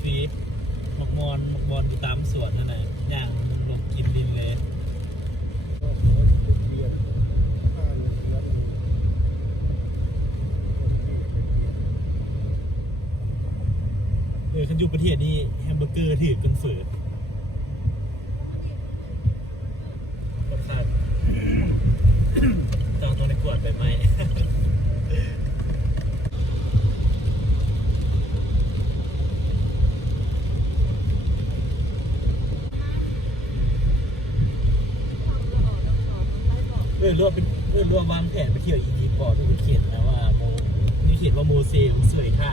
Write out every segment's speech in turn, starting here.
ฟรีหมกมอนอยู่ตามสวนนั่นแหละอย่างลงกินดินเลยคันอยู่ประเทศนี้แฮมเบอร์เกอร์ถือกันฝืดจองตัวในกวดไปไหมรวมเป็นรวมวางแผนไปเที่ยวอีดีพอทุกเขตนะว่าโมนี่เขตว่าโมเซลสวยค่ะ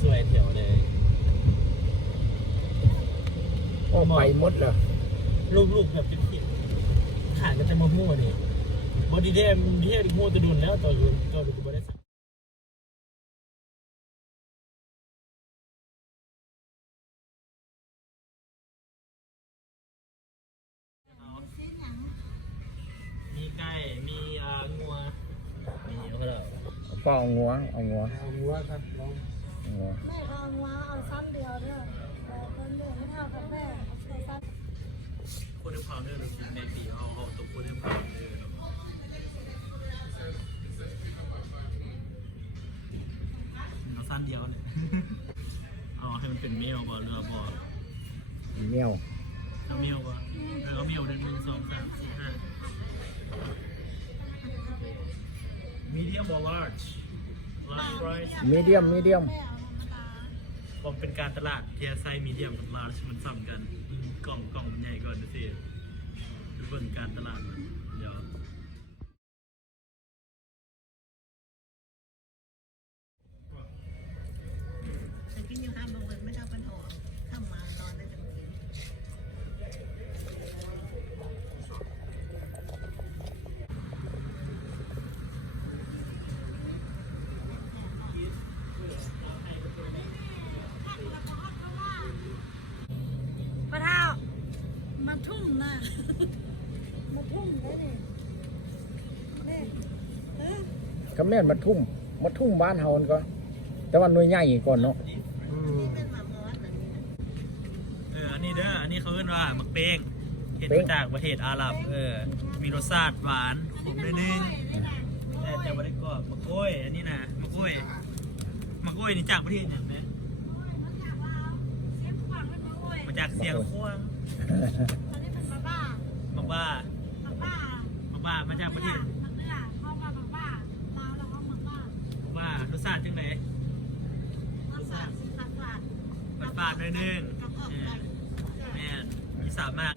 สวยแถวเลยก็ไปหมดเลยลูกแบบเป็นเขตขาดก็จะมาหัวนี่บอดี้เดมเที่ยวดิหัวจะดุนแล้วตัวดูก็ไม่ได้สักมีไก่มีงัวมีเขาเหรอก็เอางัวครับน้องแม่เอางัวเอาซ้ำเดียวเด้อแต่คนเดียวไม่เท่ากับแม่เอาซ้ำคนในความเรื่องเราคิดในปีเขาตัวคนในความเรื่องเราสั้นเดียวเนี่ยเอาให้มันเป็นเมียวบ่เรือบ่เมียวเอาเมียวบ่เอาเมียว1 2 3 4 5 medium or large price medium ผมเป็นการตลาดที่ไซส์ medium กับ large มันซ้ำกันกล่องมันใหญ่ก่อนนะสิดูเบิ่งการตลาดมันเดี๋ยวกินอยู่5 โมงไม่ต้องเป็นห่วงเข้ามานอนได้จังกินป้าเท่ามาทุ่มนะมาทุ่มได้เลยก็แม่นมาทุ่มบ้านเฮาก็แต่ว่าหน่วยใหญ่ก่อนเนาะอันนี้เด้ออันนี้เขาเรียกว่ามักเป้งเห็นมาจากประเทศอาหรับมีรสชาติหวานขมนิดนึงแต่ว่าได้ก็มะกล้วยอันนี้นะมะกล้วยนี่จากประเทศอย่างไรมาจากเสียงควงมักบ้ามาจากประเทศว่ารสชาติจังไหนฝาดหน่อยนึงแม่มีสามาก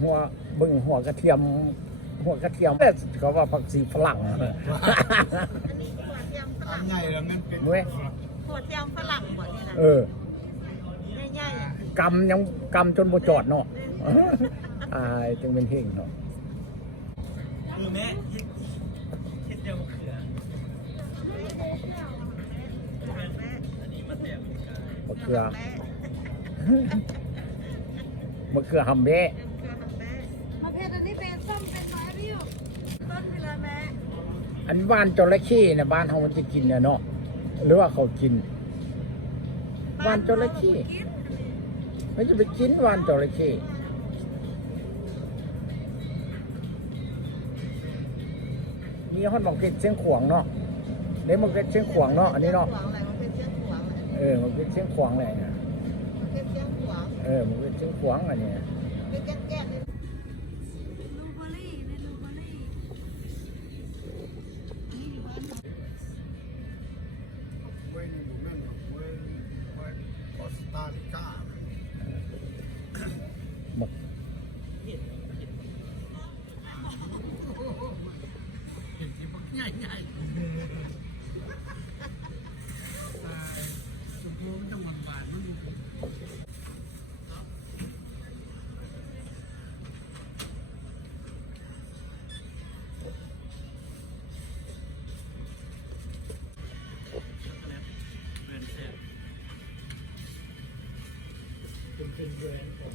หัวกระเทียมเขาว่าผักชีฝรั่งอันนี้หัวเทียมฝรั่งใหญ่แล้วมันเป็นหัวเทียมฝรั่งหมดนี่นะใหญ่กำจนบ่จอดเนาะจึงเป็นเฮงเนาะแม่เฮ็ดเดียวเขืออันนี้มันแบบมะเขือหำแบะมะเพชรอันนี้เป็นส้มเป็นไม้ริ้วต้นไปเลยแม่อันบ้านจระเข้เนี่ยบ้านเฮามันจะกินเนี่ยเนาะหรือว่าเขากินบ้านจระเข้ไม่จะไปกินบ้านจระเข้มีฮอดบักเก็ตเชียงขวางเนาะได้บักเก็ตเชียงขวางเนาะอันนี้เนาะมันเป็นเชียงขวางบักเก็ตเชียงขวางแหละเนี่ยมันเป็นเชียงขวางบักเก็ตเชียงขวางอันนี้เป็นแก่ๆเลยลูเบอร์รี่ในลูเบอร์รี่นี่อยู่บ้านไว้ในหมู่นั่นไว้คอสตาริกาใหญ่จุดโน้มจังหวัดบานมันเป็นแบรนด์ของ